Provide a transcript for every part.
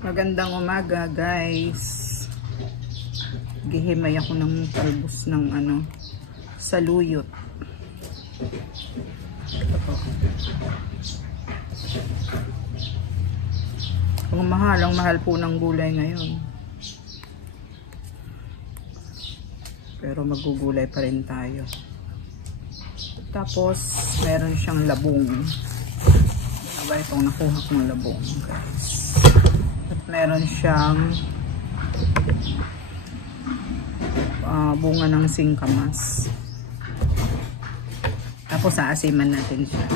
Magandang umaga guys. Gihimay ako ng talbos ng saluyot. Ang mahal po ng gulay ngayon. Pero magugulay pa rin tayo. Tapos meron siyang labong. Aba, itong nakuha kong labong guys. At meron siyang bunga ng singkamas. Tapos aasiman natin siya.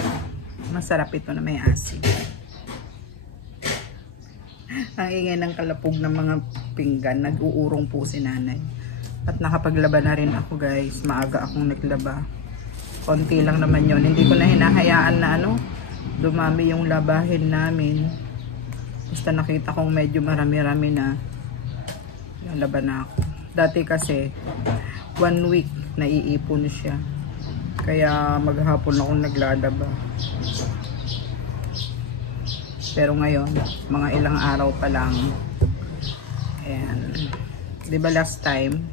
Masarap ito na may asin. Ang ingay ng kalapog ng mga pinggan. Nag-uurong po si nanay. At nakapaglaba na rin ako guys. Maaga akong naglaba. Konti lang naman yon. Hindi ko na hinahayaan na dumami yung labahin namin. Basta nakita kong medyo marami-rami na. Lalaba na ako. Dati kasi 1 week naiipon siya. Kaya maghapon akong naglalaba. Pero ngayon, mga ilang araw pa lang. And, di ba last time,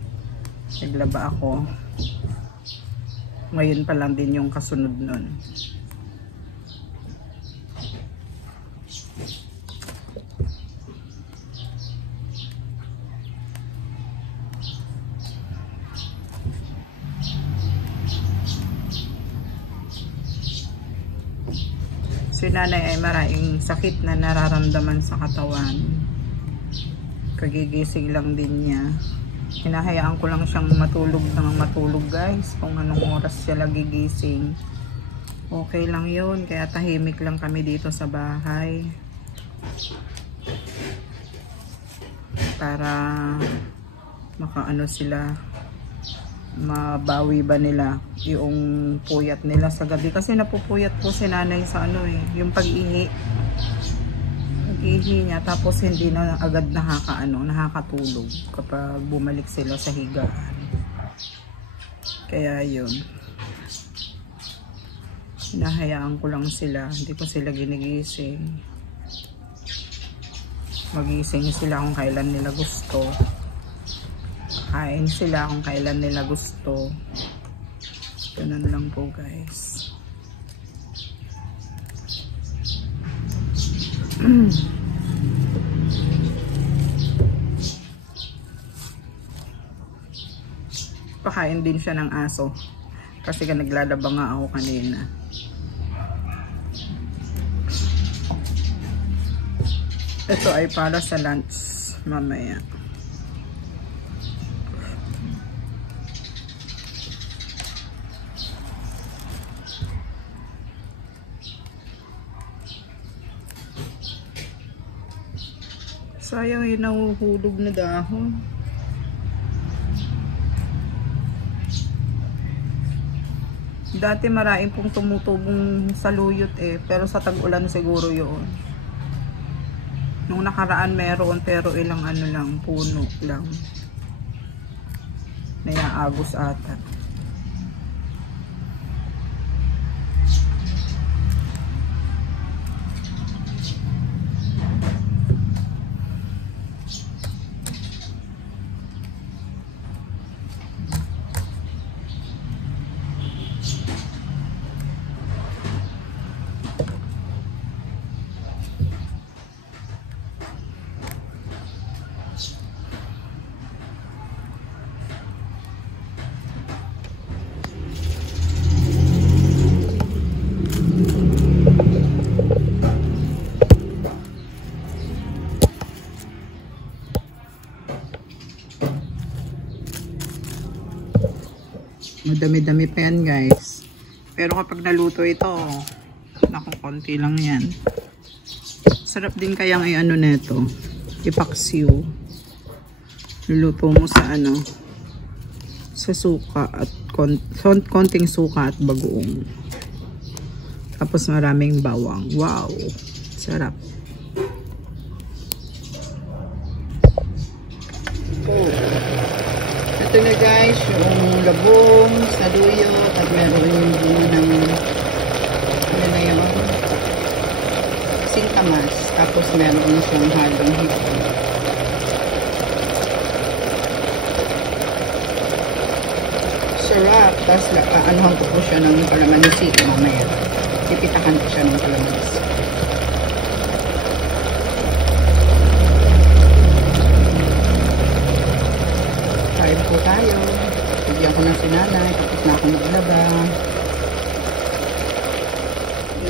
naglaba ako. Ngayon pa lang din yung kasunod nun. Si nanay ay maraming sakit na nararamdaman sa katawan. Kagigising lang din niya. Hinahayaan ko lang siyang matulog ng matulog guys. Kung anong oras siya gigising. Okay lang yun. Kaya tahimik lang kami dito sa bahay. Para makaano sila. Mabawi ba nila yung puyat nila sa gabi. Kasi napupuyat po si nanay sa yung pag-ihi. Pag-ihi niya. Tapos hindi na agad nakakatulog kapag bumalik sila sa higaan. Kaya yun. Hinahayaan ko lang sila. Hindi ko sila ginigising. Magising sila kung kailan nila gusto. Kain sila kung kailan nila gusto. Ganun lang po guys. Pakain din siya ng aso. Kasi naglalaba nga ako kanina. Ito ay para sa lunch mamaya. Sayang yung nahuhulog na dahon. Dati maraming pong tumutubong saluyot pero sa tag-ulan siguro yun. Nung nakaraan meron pero ilang lang, puno lang. Nayaagos ata. Madami-dami pa yan guys. Pero kapag naluto ito, naku, konti lang yan. Sarap din kayang neto. Ipaksiw. Luluto mo sa sa suka at konting suka at bagoong. Tapos maraming bawang. Wow! Sarap. Ito na guys, yung labong, saluyot, at meron yung bunga ng singkamas. singkamas. Tapos meron siyang halong hipon. Sarap. Tapos anuhan ko po siya ng kalamansi mamaya. Pipitakan ko siya ng kalamansi. Kain po tayo. Bigyan ko ng sinanay. Tapos na akong maglaba.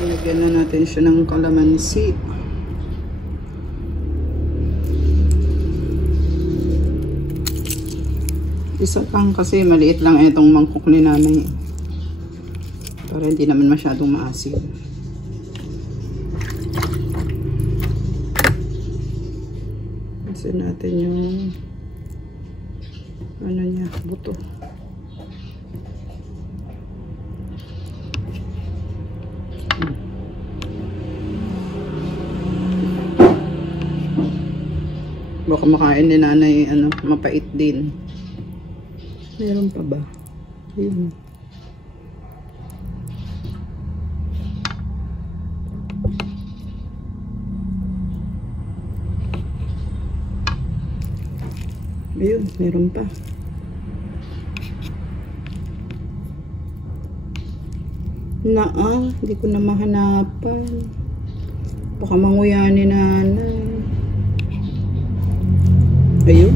Lagyan na natin siya ng kalamansi. Isa lang kasi maliit lang itong mangkok ni nanay. Para hindi naman masyadong maasim. Kasi natin yung ano niya, buto. Baka makain ni nanay ano, mapait din. Meron pa ba? Ayun. Ayun, meron pa. Hindi ko na mahanapan. Baka manguya ni nanay. Ayun.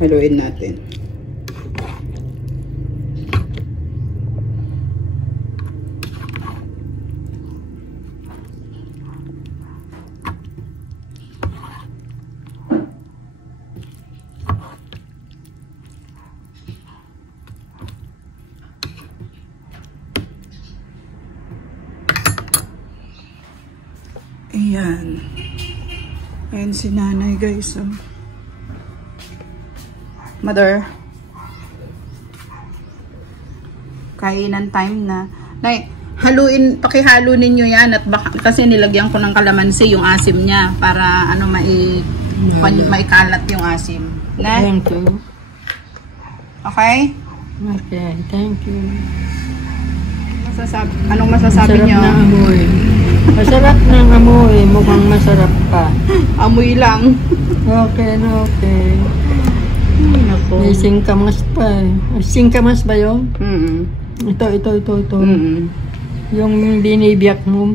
Haluin natin. Ayan. Ayan si nanay, guys. Oh. Mother. Kainan time na. Nay, haluin, pakihalo ninyo yan at baka, kasi nilagyan ko ng kalamansi yung asim niya para ano maikalat yung asim. Nay? Thank you. Okay? Okay, thank you. Anong masasabi masarap niyo? Masarap ng amoy. Masarap ng amoy. Mukhang masarap pa. Amoy lang. Okay, okay. May singkamas pa eh. Singkamas ba yun? Ito. Yung binibiyak mo.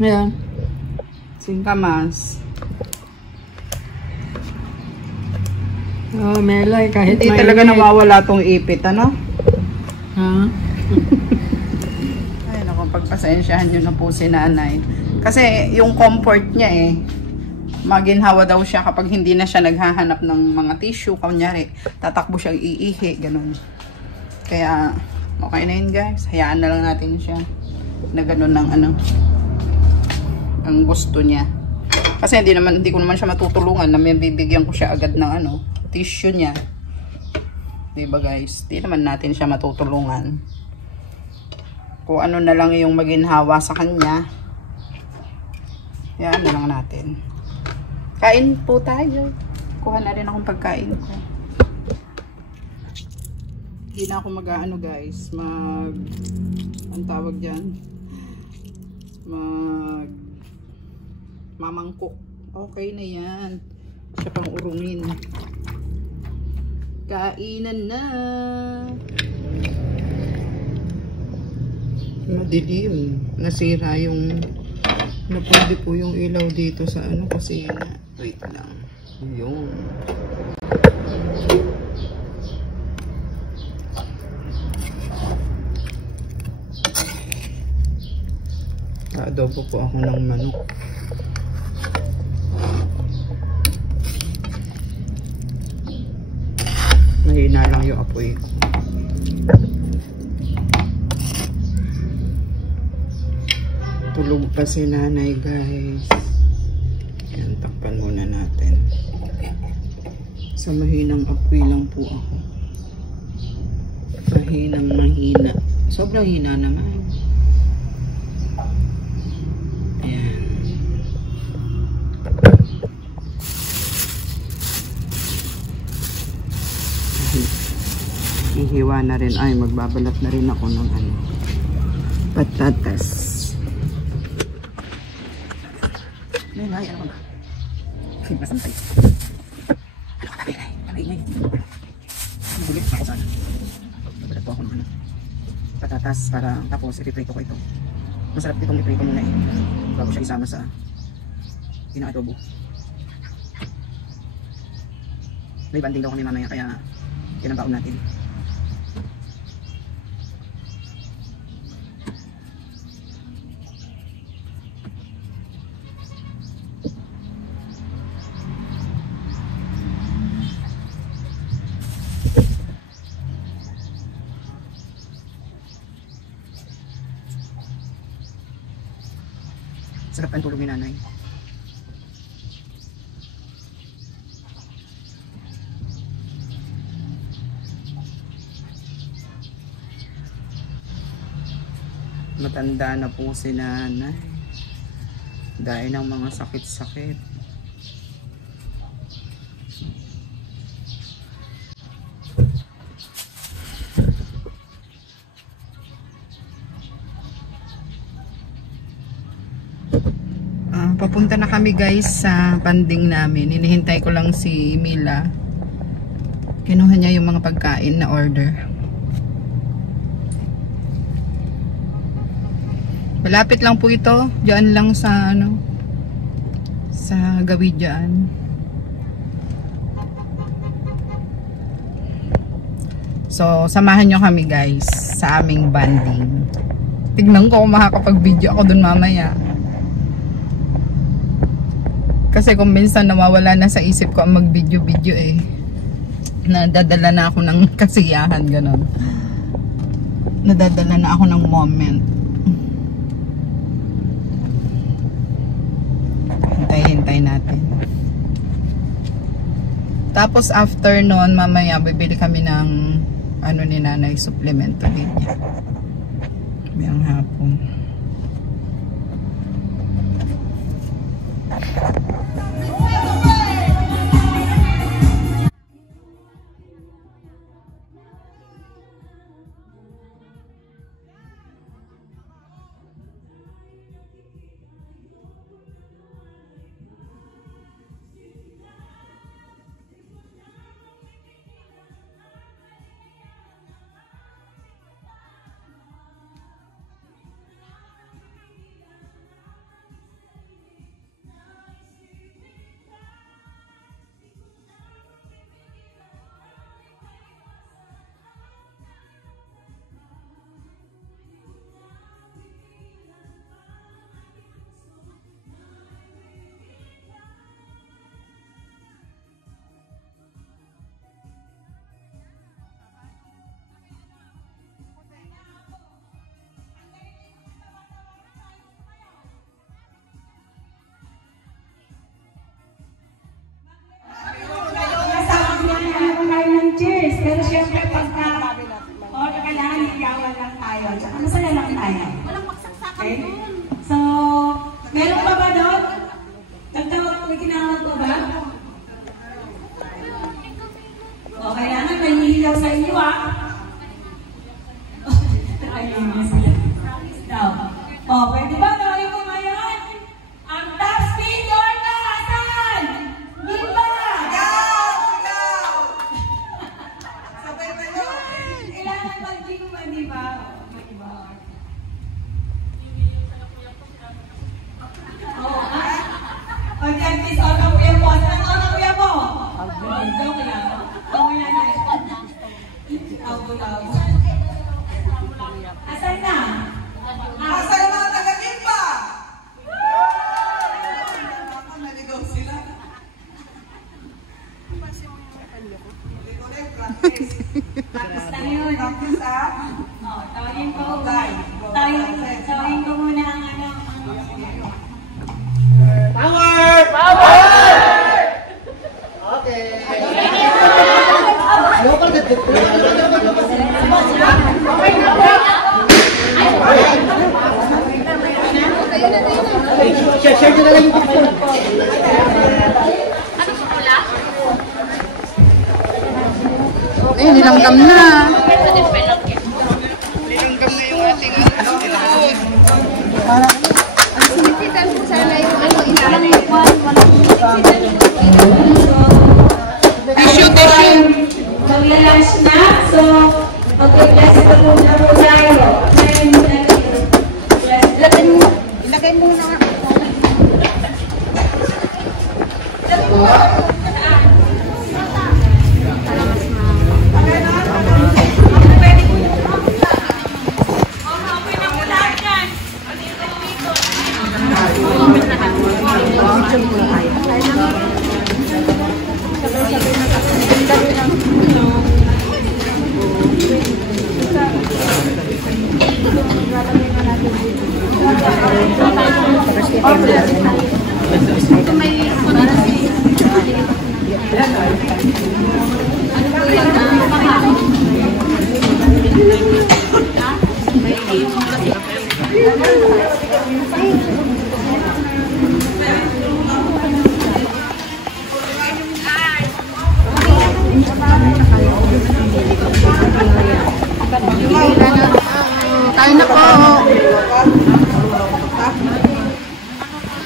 Ayan. Singkamas. Oh, melay kahit hindi talaga nawawala tong ipit, ano? Ha? Ay, naku, pagpasensyahan nyo na po si nanay. Kasi yung comfort niya eh. Maginhawa daw siya kapag hindi na siya naghahanap ng mga tissue. Kunyari, tatakbo siyang iihi, ganun. Kaya, okay na yun guys. Hayaan na lang natin siya na ganun ng ano, ang gusto niya. Kasi hindi ko naman siya matutulungan na may bibigyan ko siya agad ng ano, tissue niya. Diba guys? Hindi naman natin siya matutulungan. Kung ano na lang yung maginhawa sa kanya, hayaan na lang natin. Kain po tayo. Kuha na rin akong pagkain ko. Hindi na ako mag-ano guys. Ang tawag dyan? Mamangkok. Okay na yan. Siya pang urungin. Kainan na. Madilim. Nasira yung napwede po yung ilaw dito sa ano kasi wait lang. Yun. Adobo po ako ng manok. Mahina lang yung apoy ko. Tulog pa si nanay guys. Yan, takpan muna natin. Sa mahinang apoy lang po ako. Mahina. Sobrang hina naman. Ayan. maghihiwa na rin. Ay, magbabalat na rin ako ng ano, patatas. Nay, ano ba? Ay, masantay. Ano ka tabi, Nay? Kamay. Bulit ako sana. Babalat po ako ng ano, patatas para tapos ipiprito ko ito. Masarap itong iprito muna eh. Bago siya isama sa pinaka-adobo. May banding daw kami mamaya kaya kinambaon natin. Sarap ang tulog ni nanay. Matanda na po si nanay. Dahil ng mga sakit-sakit. Papunta na kami guys sa banding namin. Hinihintay ko lang si Mila. Kinuha niya yung mga pagkain na order. Malapit lang po ito. Diyan lang sa ano, sa gawid diyan. So, samahan nyo kami guys sa aming banding. Tignan ko kung makakapag-video ako dun mamaya. Kasi kung minsan nawawala na sa isip ko ang mag-video-video eh. Nadadala na ako ng kasiyahan, gano'n. Nadadala na ako ng moment. Hintay-hintay natin. Tapos after noon, mamaya bibili kami ng ano ni nanay, supplemento din niya. Mayang hapon. Cheers! Pero syempre pagka kailangan hiyawan lang tayo. Tsaka masaya lang tayo. Walang magsaksakan okay? So, meron pa ba doon? May kinawag po ba? O, kailangan may hihilaw sa inyo O, pwede ba gawin ko ngayon? Ang top speed or asan? Diba? Kailangan mag-gym ba, diba? O, dyan, please, o, kuya po. Saan o, kuya po? Joke lang. O, yan, asan na? Asan yung mga taga-team pa? Naligaw sila. Tapos tayo. Tapos tawagin ko. Tawagin ko muna ang ano. Power! Power! Okay. Share nyo na lang yung picture. Eh, nilanggam na. Kain na po.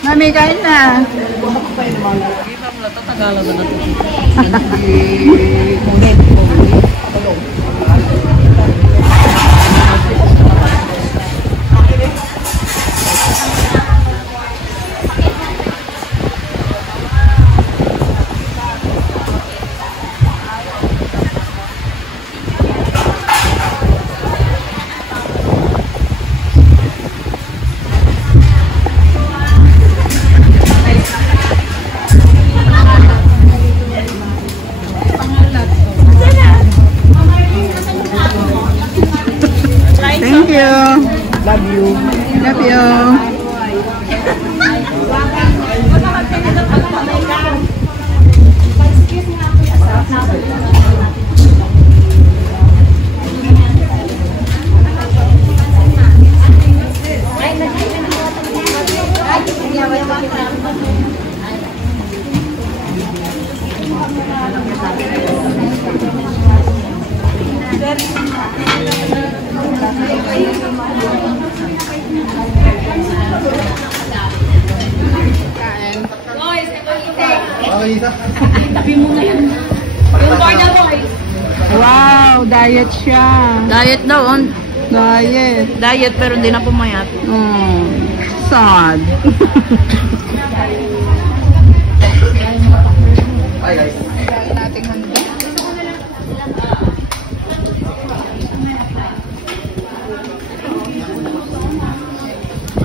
Mami, kain na. Thank you. Love you. Love you. Wow, diet siya. Diet daw, on. Diet. Diet pero hindi na pumayat. Oh, sad. Hi guys. Kain natin handa.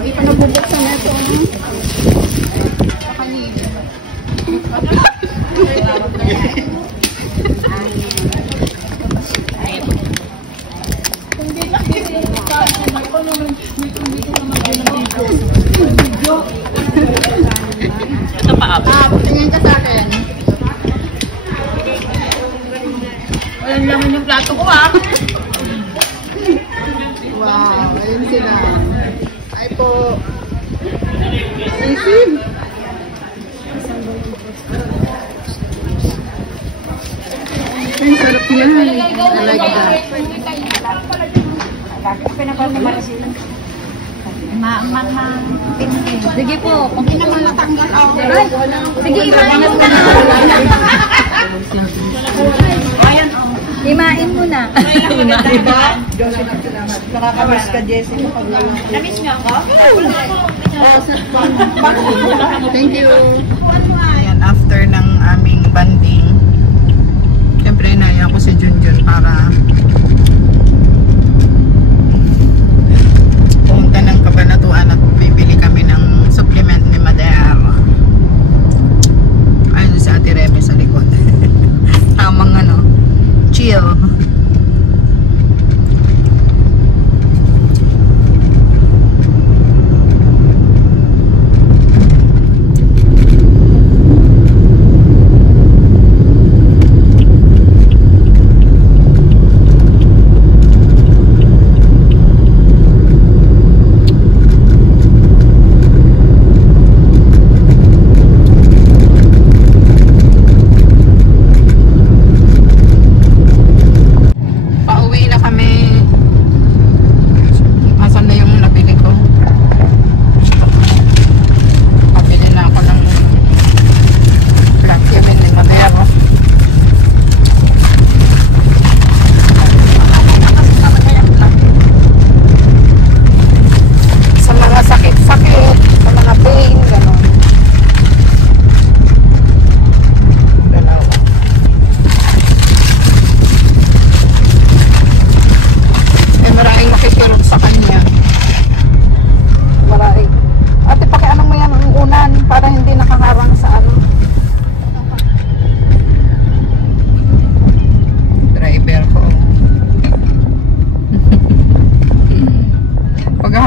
Ay, pa nabubuksan na ito. Ito pa ako. Tingin ka sa akin. Walang laman yung plato ko ah. Wow, ayun sila. Ay po. Sisig. Ay, sarap yan. I like that. Sige po. Hindi naman natanggal ako. Sige, imain mo na. Imain mo na. Nakakamiss ka, Jessie. Namiss niyo ako? Thank you. Ayan, after ng aming banding, siyempre inaya ko si Junjun para pumunta ng Kabanatuan at bibili kami ng supplement ni Mother. Ayun si Ate Remy sa likod. Tamang chill.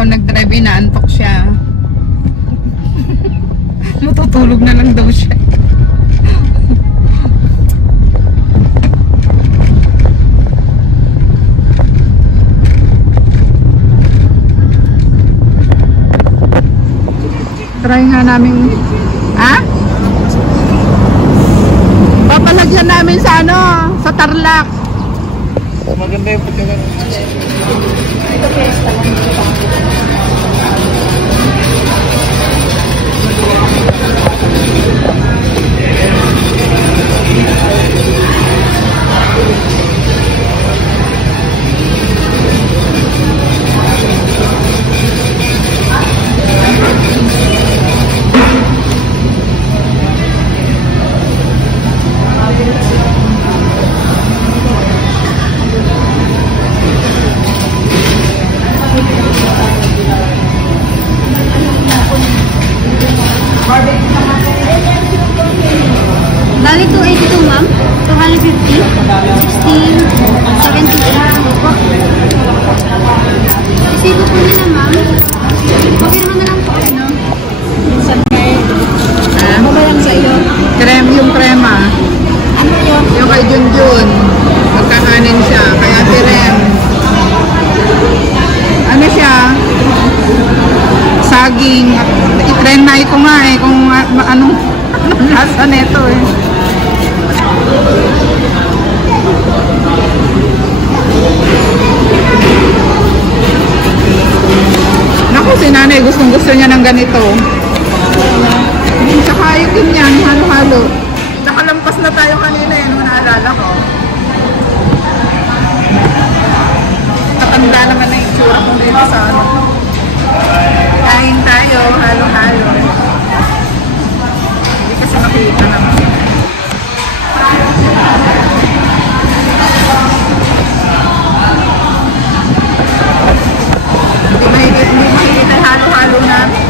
nag-drive, inaantok siya. Matutulog na lang daw siya. namin, ha? Papalagyan namin sa ano, sa Tarlac. Maganda yung pagkakas. Bali 282 ma'am, 250, 16, 78 po. Resibo po nila ma'am. Pagkirma na lang po ano. Ano ba yan sa iyo? Yung krema. Ano yun? Yung kay Junjun. Magkakanin siya. Kaya si Rem. Ano siya? Saging. I-try ko nga eh kung anong lasa neto eh. Naku, si nanay gustong gusto niya ng ganito. Tsaka ayun din yan, halo-halo. Nakalampas na tayo kanina eh, nung naalala ko. Katanda naman na yung tsura kong dito sa ano. Kain tayo, halo-halo. Hindi kasi makita naman. Hindi makikita halo-halo namin.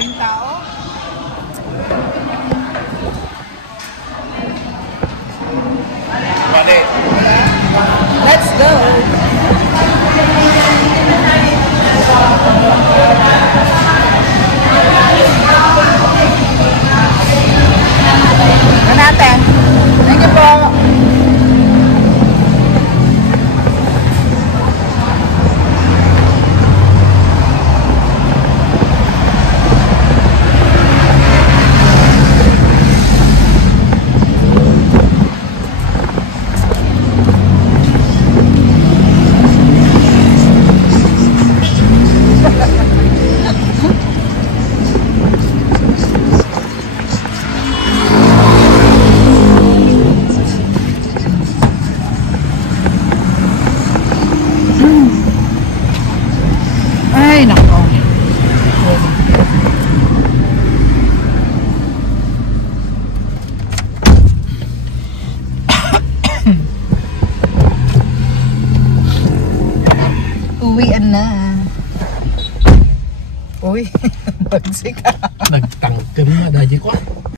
Daming tao. Balik. Let's go! Ano natin? Thank you po! Ay, nako. Uwian na. Uy, bagsik. Nagtangkam na dahil ko.